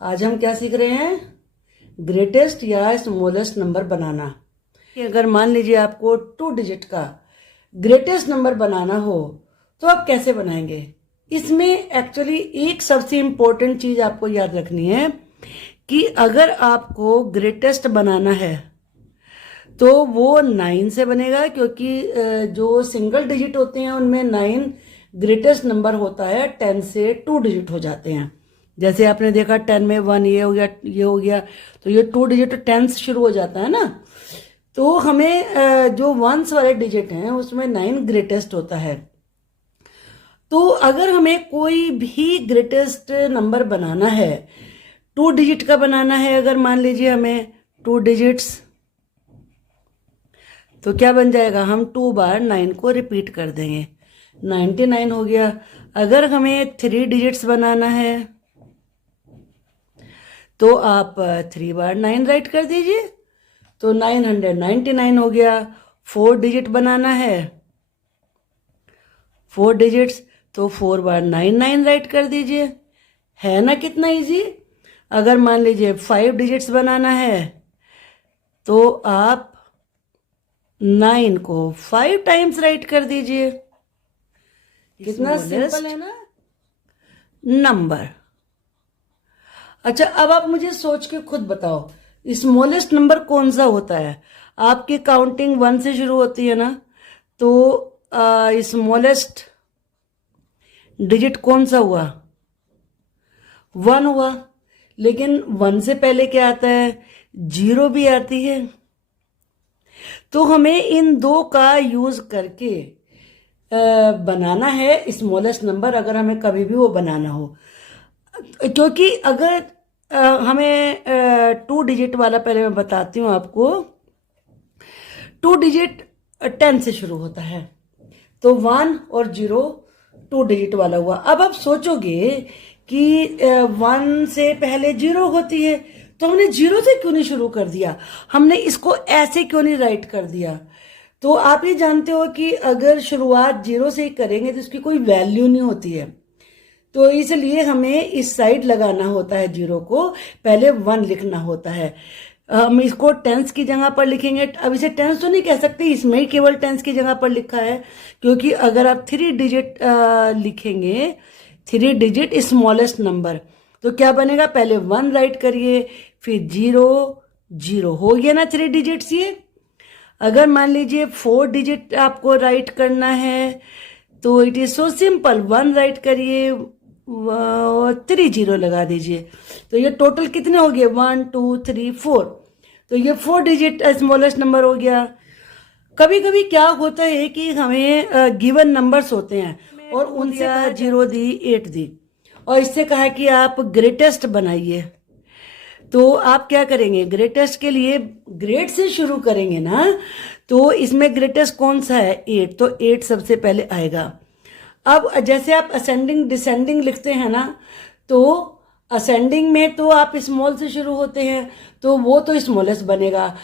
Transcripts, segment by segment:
आज हम क्या सीख रहे हैं? ग्रेटेस्ट या स्मॉलेस्ट नंबर बनाना। अगर मान लीजिए आपको 2 डिजिट का ग्रेटेस्ट नंबर बनाना हो तो आप कैसे बनाएंगे? इसमें एक्चुअली एक सबसे इम्पोर्टेंट चीज आपको याद रखनी है कि अगर आपको ग्रेटेस्ट बनाना है तो वो 9 से बनेगा, क्योंकि जो सिंगल डिजिट होते हैं उनमें 9 ग्रेटेस्ट नंबर होता है। 10 से 2 डिजिट हो जाते हैं। जैसे आपने देखा 10 में 1 ये हो गया, ये हो गया, तो ये 2 डिजिट 10 से शुरू हो जाता है ना। तो हमें जो वंस वाले डिजिट हैं उसमें 9 ग्रेटेस्ट होता है। तो अगर हमें कोई भी ग्रेटेस्ट नंबर बनाना है, 2 डिजिट का बनाना है, अगर मान लीजिए हमें 2 डिजिट्स, तो क्या बन जाएगा? हम 2 बार 9 को रिपीट कर देंगे, 99 हो गया। अगर हमें 3 डिजिट्स बनाना है तो आप 3 बार 9 राइट कर दीजिए, तो 999 हो गया। 4 डिजिट बनाना है, 4 डिजिट्स, तो 4 बार 99 राइट कर दीजिए। है ना कितना इजी? अगर मान लीजिए 5 डिजिट्स बनाना है तो आप 9 को 5 टाइम्स राइट कर दीजिए। कितना सिंपल है ना नंबर। अच्छा, अब आप मुझे सोच के खुद बताओ, स्मॉलेस्ट नंबर कौन सा होता है? आपकी काउंटिंग 1 से शुरू होती है ना, तो स्मॉलेस्ट डिजिट कौन सा हुआ? 1 हुआ। लेकिन 1 से पहले क्या आता है? 0 भी आती है। तो हमें इन दो का यूज करके बनाना है स्मॉलेस्ट नंबर, अगर हमें कभी भी वो बनाना हो। क्योंकि अगर हमें 2 डिजिट वाला, पहले मैं बताती हूँ आपको। 2 डिजिट 10 से शुरू होता है, तो 1 और 0 2 डिजिट वाला हुआ। अब आप सोचोगे कि 1 से पहले 0 होती है, तो हमने 0 से क्यों नहीं शुरू कर दिया? हमने इसको ऐसे क्यों नहीं राइट कर दिया? तो आप ये जानते हो कि अगर शुरुआत 0 से ही करेंगे तो इसकी कोई वैल्यू नहीं होती है। तो इसलिए हमें इस साइड लगाना होता है, 0 को पहले 1 लिखना होता है। हम इसको टेंस की जगह पर लिखेंगे। अब इसे टेंस तो नहीं कह सकते, इसमें ही केवल टेंस की जगह पर लिखा है। क्योंकि अगर आप 3 डिजिट लिखेंगे, 3 डिजिट स्मॉलेस्ट नंबर, तो क्या बनेगा? पहले 1 राइट करिए, फिर 0 0 हो गया ना 3 डिजिट्स ये। अगर मान लीजिए 4 डिजिट आपको राइट करना है तो it is so simple, 1 right करिए और 3 0 लगा दीजिए। तो ये टोटल कितने हो गए? 1 2 3 4। तो ये 4 डिजिट स्मॉलेस्ट नंबर हो गया। कभी कभी क्या होता है कि हमें गिवन नंबर्स होते हैं और उनसे 0 दी, 8 दी, और इससे कहा कि आप ग्रेटेस्ट बनाइए। तो आप क्या करेंगे? ग्रेटेस्ट के लिए ग्रेट से शुरू करेंगे ना, तो इसमें ग्रेटेस्ट कौन सा है? 8, तो 8 सबसे पहले आएगा। अब जैसे आप असेंडिंग डिसेंडिंग लिखते हैं ना, तो असेंडिंग में तो आप स्मॉल से शुरू होते हैं, तो वो तो स्मॉलेस्ट बनेगा।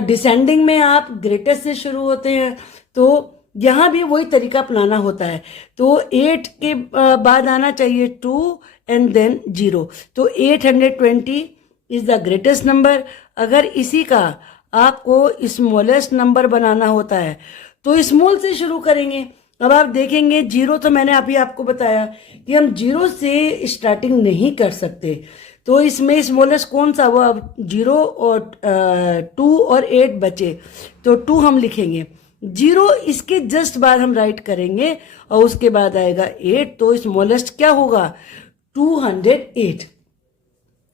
डिसेंडिंग में आप ग्रेटेस्ट से शुरू होते हैं, तो यहाँ भी वही तरीका अपनाना होता है। तो 8 के बाद आना चाहिए 2 एंड देन 0। तो 820 इज द ग्रेटेस्ट नंबर। अगर इसी का आपको स्मॉलेस्ट नंबर बनाना होता है तो स्मॉल से शुरू करेंगे। अब आप देखेंगे 0, तो मैंने अभी आपको बताया कि हम 0 से स्टार्टिंग नहीं कर सकते। तो इसमें स्मॉलेस्ट कौन सा हुआ? अब 0 और 2 और 8 बचे, तो 2 हम लिखेंगे। 0 इसके जस्ट बाद हम राइट करेंगे और उसके बाद आएगा 8, तो स्मॉलेस्ट क्या होगा? 208।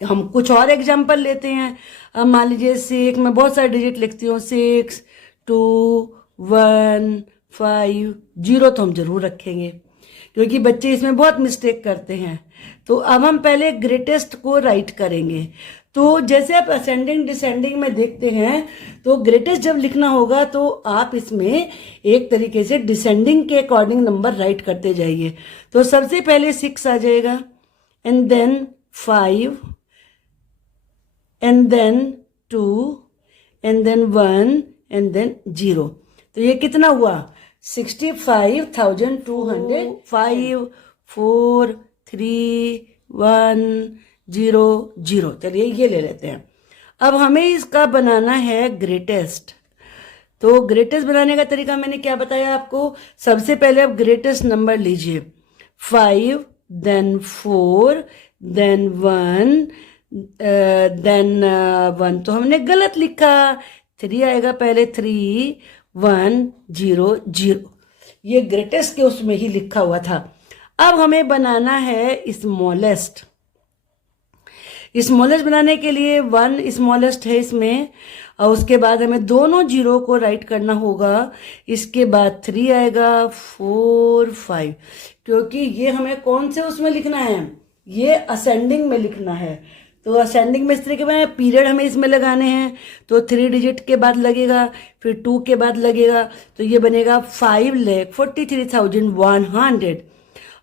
हम कुछ और एग्जाम्पल लेते हैं। अब मान लीजिए 6, मैं बहुत सारे डिजिट लिखती हूँ, 6 2 1 5 0, तो हम जरूर रखेंगे क्योंकि बच्चे इसमें बहुत मिस्टेक करते हैं। तो अब हम पहले ग्रेटेस्ट को राइट करेंगे। तो जैसे आप असेंडिंग डिसेंडिंग में देखते हैं, तो ग्रेटेस्ट जब लिखना होगा तो आप इसमें एक तरीके से डिसेंडिंग के अकॉर्डिंग नंबर राइट करते जाइए। तो सबसे पहले 6 आ जाएगा, and then 5, and then 2, and then 1, and then 0। तो ये कितना हुआ? 65,200। 5 4 3 1 0 चलिए ये ले लेते हैं। अब हमें इसका बनाना है ग्रेटेस्ट। तो ग्रेटेस्ट बनाने का तरीका मैंने क्या बताया आपको। सबसे पहले आप ग्रेटेस्ट नंबर लीजिए, 5 देन 4 देन 1 देन 1 तो हमने गलत लिखा, 3 आएगा पहले, 3 1 0 0, ये ग्रेटेस्ट के उसमें ही लिखा हुआ था। अब हमें बनाना है स्मॉलेस्ट। स्मॉलेस्ट बनाने के लिए 1 स्मॉलेस्ट है इसमें, और उसके बाद हमें दोनों जीरो को राइट करना होगा। इसके बाद 3 आएगा, 4 5, क्योंकि ये हमें कौन से उसमें लिखना है, ये असेंडिंग में लिखना है। तो असेंडिंग में इस तरह के बाद पीरियड हमें इसमें लगाने हैं, तो 3 डिजिट के बाद लगेगा, फिर 2 के बाद लगेगा, तो ये बनेगा 5,43,100।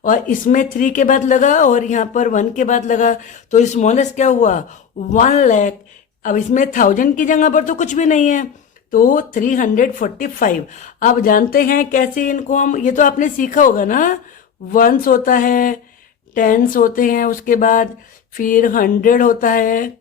और इसमें 3 के बाद लगा और यहाँ पर 1 के बाद लगा, तो स्मॉलेस्ट क्या हुआ 1 लाख। अब इसमें 1000 की जगह पर तो कुछ भी नहीं है, तो 345। अब जानते हैं कैसे इनको हम, ये तो आपने सीखा होगा ना, 1s होता है, 10s होते हैं, उसके बाद फिर 100 होता है,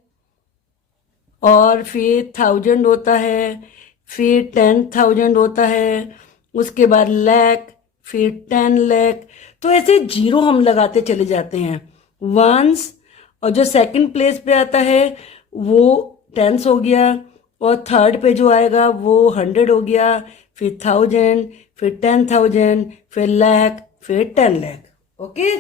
और फिर 1000 होता है, फिर 10,000 होता है, उसके बाद लाख, फिर 10 लाख। तो ऐसे जीरो हम लगाते चले जाते हैं, 1s, और जो सेकंड प्लेस पे आता है वो 10s हो गया, और थर्ड पे जो आएगा वो 100 हो गया, फिर 1000, फिर 10,000, फिर लाख, फिर 10 लाख। ओके,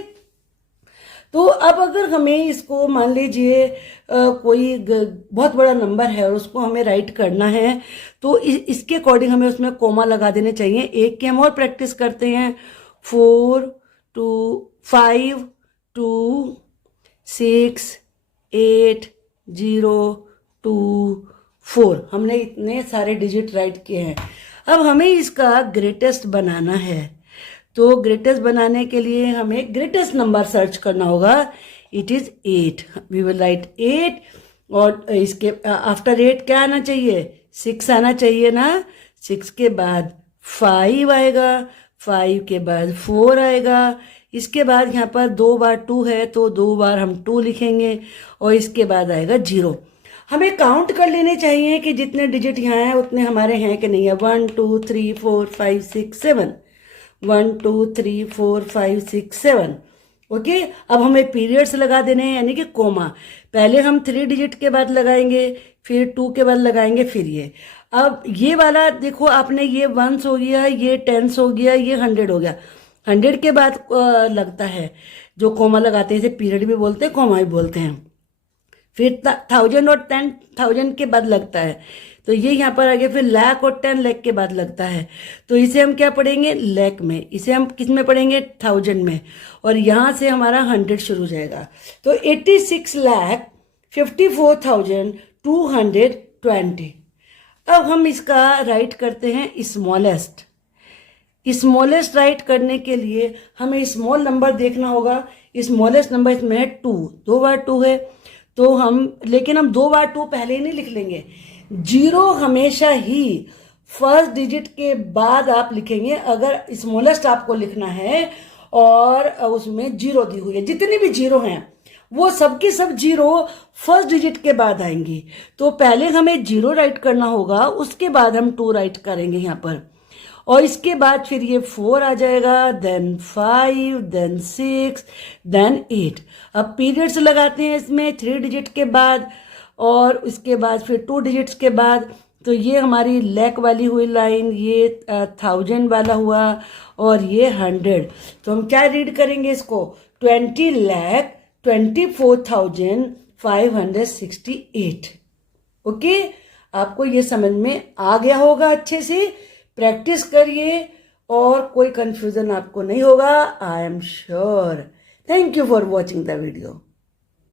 तो अब अगर हमें इसको मान लीजिए कोई बहुत बड़ा नंबर है और उसको हमें राइट करना है, तो इसके अकॉर्डिंग हमें उसमें कोमा लगा देने चाहिए। एक की हम और प्रैक्टिस करते हैं, 4 2 5 2 6 8 0 2 4, हमने इतने सारे डिजिट राइट किए हैं। अब हमें इसका ग्रेटेस्ट बनाना है, तो ग्रेटेस्ट बनाने के लिए हमें ग्रेटेस्ट नंबर सर्च करना होगा। It is 8, we will write 8, और इसके आफ्टर 8 क्या आना चाहिए, 6 आना चाहिए ना। 6 के बाद 5 आएगा, 5 के बाद 4 आएगा, इसके बाद यहाँ पर 2 बार 2 है तो 2 बार हम 2 लिखेंगे, और इसके बाद आएगा 0। हमें काउंट कर लेने चाहिए कि जितने डिजिट यहाँ हैं उतने हमारे हैं कि नहीं है। 1 2 3 4 5 6 7, 1 2 3 4 5 6 7। ओके, अब हमें पीरियड्स लगा देने हैं, यानी कि कोमा। पहले हम 3 डिजिट के बाद लगाएंगे, फिर 2 के बाद लगाएंगे, फिर ये। अब ये वाला देखो आपने, ये 1s हो गया, ये 10s हो गया, ये 100 हो गया। 100 के बाद लगता है जो कोमा लगाते हैं, इसे पीरियड भी बोलते हैं, कोमा भी बोलते हैं। फिर 1000 और 10,000 के बाद लगता है, तो ये यहाँ पर आ गया। फिर लाख और 10 लाख के बाद लगता है, तो इसे हम क्या पढ़ेंगे, लाख में। इसे हम किस में पढ़ेंगे, 1000 में, और यहाँ से हमारा 100 शुरू हो जाएगा। तो 86,54,220। अब हम इसका राइट करते हैं स्मॉलेस्ट। स्मॉलेस्ट राइट करने के लिए हमें स्मॉल नंबर देखना होगा। स्मॉलेस्ट नंबर इसमें है 2, 2 बार 2 है, तो लेकिन हम 2 बार 2 पहले ही नहीं लिख लेंगे। 0 हमेशा ही फर्स्ट डिजिट के बाद आप लिखेंगे, अगर स्मॉलेस्ट आपको लिखना है और उसमें 0 दी हुई है। जितने भी 0 हैं वो सबके सब 0 फर्स्ट डिजिट के बाद आएंगी, तो पहले हमें 0 राइट करना होगा, उसके बाद हम 2 राइट करेंगे यहाँ पर, और इसके बाद फिर ये 4 आ जाएगा, देन 5, देन 6, देन 8। अब पीरियड्स लगाते हैं इसमें 3 डिजिट के बाद, और उसके बाद फिर 2 डिजिट्स के बाद। तो ये हमारी लाख वाली हुई लाइन, ये 1000 वाला हुआ, और ये 100। तो हम क्या रीड करेंगे इसको, 20,24,568। ओके, आपको ये समझ में आ गया होगा, अच्छे से प्रैक्टिस करिए और कोई कंफ्यूजन आपको नहीं होगा, I am sure. Thank you for watching the video.